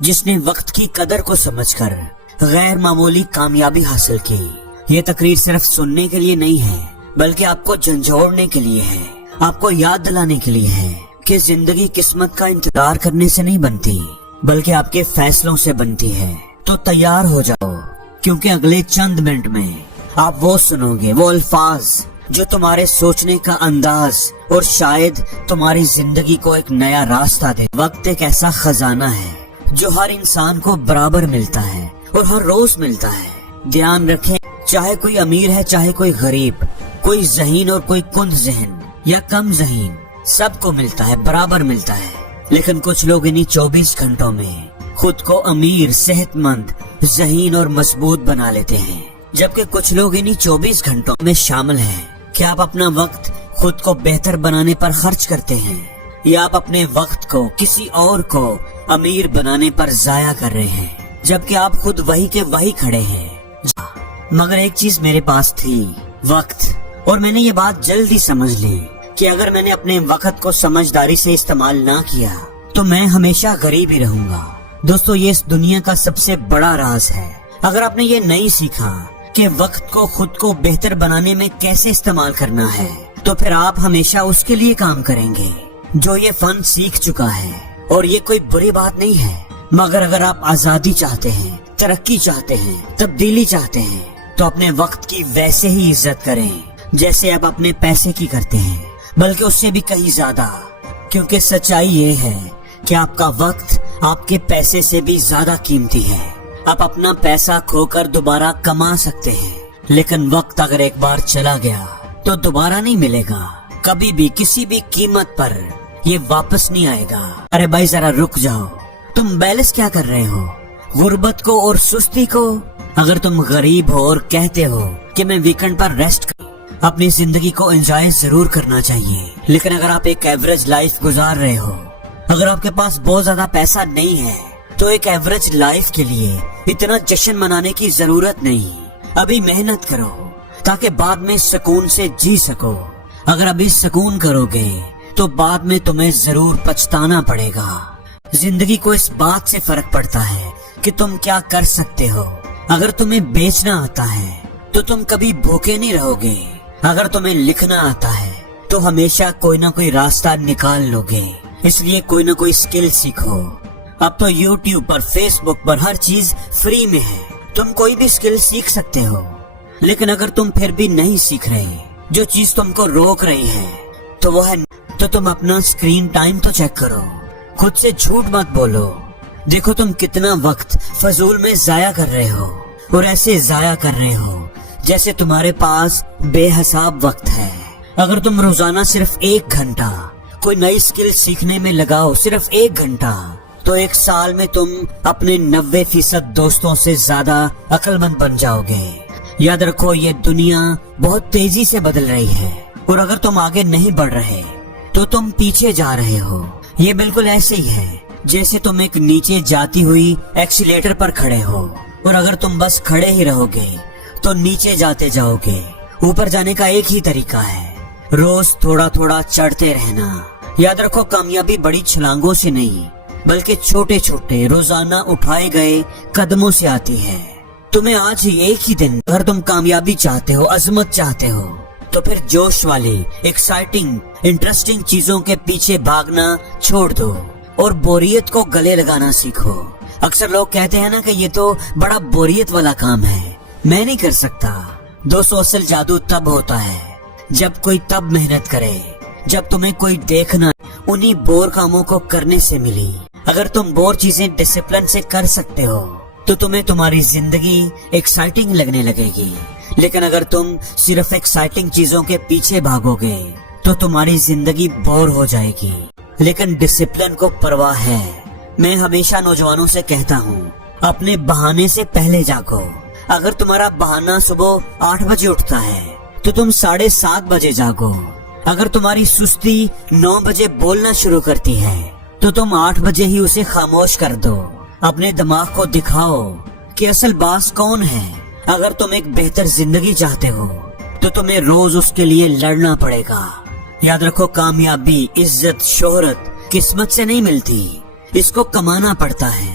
جس نے وقت کی قدر کو سمجھ کر غیر معمولی کامیابی حاصل کی۔ یہ تقریر صرف سننے کے لیے نہیں ہے بلکہ آپ کو جھنجھوڑنے کے لیے ہے، آپ کو یاد دلانے کے لیے ہے کہ زندگی قسمت کا انتظار کرنے سے نہیں بنتی بلکہ آپ کے فیصلوں سے بنتی ہے۔ تو تیار ہو جاؤ، کیونکہ اگلے چند منٹ میں آپ وہ سنو گے، وہ الفاظ جو تمہارے سوچنے کا انداز اور شاید تمہاری زندگی کو ایک نیا راستہ دے۔ وقت ایک ایسا خزانہ ہے جو ہر انسان کو برابر ملتا ہے اور ہر روز ملتا ہے۔ دھیان رکھیں، چاہے کوئی امیر ہے چاہے کوئی غریب، کوئی ذہین اور کوئی کند ذہن یا کم ذہین، سب کو ملتا ہے، برابر ملتا ہے۔ لیکن کچھ لوگ انہی 24 گھنٹوں میں خود کو امیر، صحت مند، ذہین اور مضبوط بنا لیتے ہیں، جبکہ کچھ لوگ انہی 24 گھنٹوں میں شامل ہیں کہ آپ اپنا وقت خود کو بہتر بنانے پر خرچ کرتے ہیں یا آپ اپنے وقت کو کسی اور کو امیر بنانے پر ضائع کر رہے ہیں، جبکہ آپ خود وہی کے وہی کھڑے ہیں۔ مگر ایک چیز میرے پاس تھی، وقت، اور میں نے یہ بات جلدی سمجھ لی کہ اگر میں نے اپنے وقت کو سمجھداری سے استعمال نہ کیا تو میں ہمیشہ غریب ہی رہوں گا۔ دوستو، یہ اس دنیا کا سب سے بڑا راز ہے۔ اگر آپ نے یہ نہیں سیکھا کہ وقت کو خود کو بہتر بنانے میں کیسے استعمال کرنا ہے تو پھر آپ ہمیشہ اس کے لیے کام کریں گے جو یہ فن سیکھ چکا ہے، اور یہ کوئی بری بات نہیں ہے۔ مگر اگر آپ آزادی چاہتے ہیں، ترقی چاہتے ہیں، تبدیلی چاہتے ہیں تو اپنے وقت کی ویسے ہی عزت کریں جیسے آپ اپنے پیسے کی کرتے ہیں، بلکہ اس سے بھی کہیں زیادہ، کیونکہ سچائی یہ ہے کہ آپ کا وقت آپ کے پیسے سے بھی زیادہ قیمتی ہے۔ آپ اپنا پیسہ کھو کر دوبارہ کما سکتے ہیں، لیکن وقت اگر ایک بار چلا گیا تو دوبارہ نہیں ملے گا، کبھی بھی کسی بھی قیمت پر یہ واپس نہیں آئے گا۔ ارے بھائی ذرا رک جاؤ، تم بیلنس کیا کر رہے ہو؟ غربت کو اور سستی کو؟ اگر تم غریب ہو اور کہتے ہو کہ میں ویکنڈ پر ریسٹ کروں، اپنی زندگی کو انجوائے ضرور کرنا چاہیے، لیکن اگر آپ ایک ایوریج لائف گزار رہے ہو، اگر آپ کے پاس بہت زیادہ پیسہ نہیں ہے تو ایک ایوریج لائف کے لیے اتنا جشن منانے کی ضرورت نہیں۔ ابھی محنت کرو تاکہ بعد میں سکون سے جی سکو۔ اگر ابھی سکون کرو گے تو بعد میں تمہیں ضرور پچھتانا پڑے گا۔ زندگی کو اس بات سے فرق پڑتا ہے کہ تم کیا کر سکتے ہو۔ اگر تمہیں بیچنا آتا ہے تو تم کبھی بھوکے نہیں رہو گے، اگر تمہیں لکھنا آتا ہے تو ہمیشہ کوئی نہ کوئی راستہ نکال لو گے۔ اس لیے کوئی نہ کوئی سکل سیکھو۔ اب تو یوٹیوب پر، فیس بک پر ہر چیز فری میں ہے، تم کوئی بھی سکل سیکھ سکتے ہو۔ لیکن اگر تم پھر بھی نہیں سیکھ رہے، جو چیز تم کو روک رہی ہے تو وہ ہے، تو تم اپنا اسکرین ٹائم تو چیک کرو، خود سے جھوٹ مت بولو۔ دیکھو تم کتنا وقت فضول میں ضائع کر رہے ہو، اور ایسے ضائع کر رہے ہو جیسے تمہارے پاس بے حساب وقت ہے۔ اگر تم روزانہ صرف 1 گھنٹہ کوئی نئی سکل سیکھنے میں لگاؤ، صرف 1 گھنٹہ، تو 1 سال میں تم اپنے 90% دوستوں سے زیادہ عقل مند بن جاؤ گے۔ یاد رکھو، یہ دنیا بہت تیزی سے بدل رہی ہے، اور اگر تم آگے نہیں بڑھ رہے تو تم پیچھے جا رہے ہو۔ یہ بالکل ایسے ہی ہے جیسے تم ایک نیچے جاتی ہوئی ایکسیلیٹر پر کھڑے ہو، اور اگر تم بس کھڑے ہی رہو گے تو نیچے جاتے جاؤ گے۔ اوپر جانے کا ایک ہی طریقہ ہے، روز تھوڑا تھوڑا چڑھتے رہنا۔ یاد رکھو، کامیابی بڑی چھلانگوں سے نہیں بلکہ چھوٹے چھوٹے روزانہ اٹھائے گئے قدموں سے آتی ہے۔ تمہیں آج ہی ایک ہی دن، اگر تم کامیابی چاہتے ہو، عظمت چاہتے ہو، تو پھر جوش والی، ایکسائٹنگ، انٹرسٹنگ چیزوں کے پیچھے بھاگنا چھوڑ دو اور بوریت کو گلے لگانا سیکھو۔ اکثر لوگ کہتے ہیں نا کہ یہ تو بڑا بوریت والا کام ہے، میں نہیں کر سکتا۔ دوستو، اصل جادو تب ہوتا ہے جب کوئی تب محنت کرے جب تمہیں کوئی دیکھنا انہی بور کاموں کو کرنے سے ملی۔ اگر تم بور چیزیں ڈسپلن سے کر سکتے ہو تو تمہیں تمہاری زندگی ایکسائٹنگ لگنے لگے گی، لیکن اگر تم صرف ایکسائٹنگ چیزوں کے پیچھے بھاگو گے تو تمہاری زندگی بور ہو جائے گی۔ لیکن ڈسپلن کو پرواہ ہے۔ میں ہمیشہ نوجوانوں سے کہتا ہوں، اپنے بہانے سے پہلے جاگو۔ اگر تمہارا بہانہ صبح 8 بجے اٹھتا ہے تو تم 7:30 بجے جاگو۔ اگر تمہاری سستی 9 بجے بولنا شروع کرتی ہے تو تم 8 بجے ہی اسے خاموش کر دو۔ اپنے دماغ کو دکھاؤ کہ اصل باس کون ہے۔ اگر تم ایک بہتر زندگی چاہتے ہو تو تمہیں روز اس کے لیے لڑنا پڑے گا۔ یاد رکھو، کامیابی، عزت، شہرت قسمت سے نہیں ملتی، اس کو کمانا پڑتا ہے۔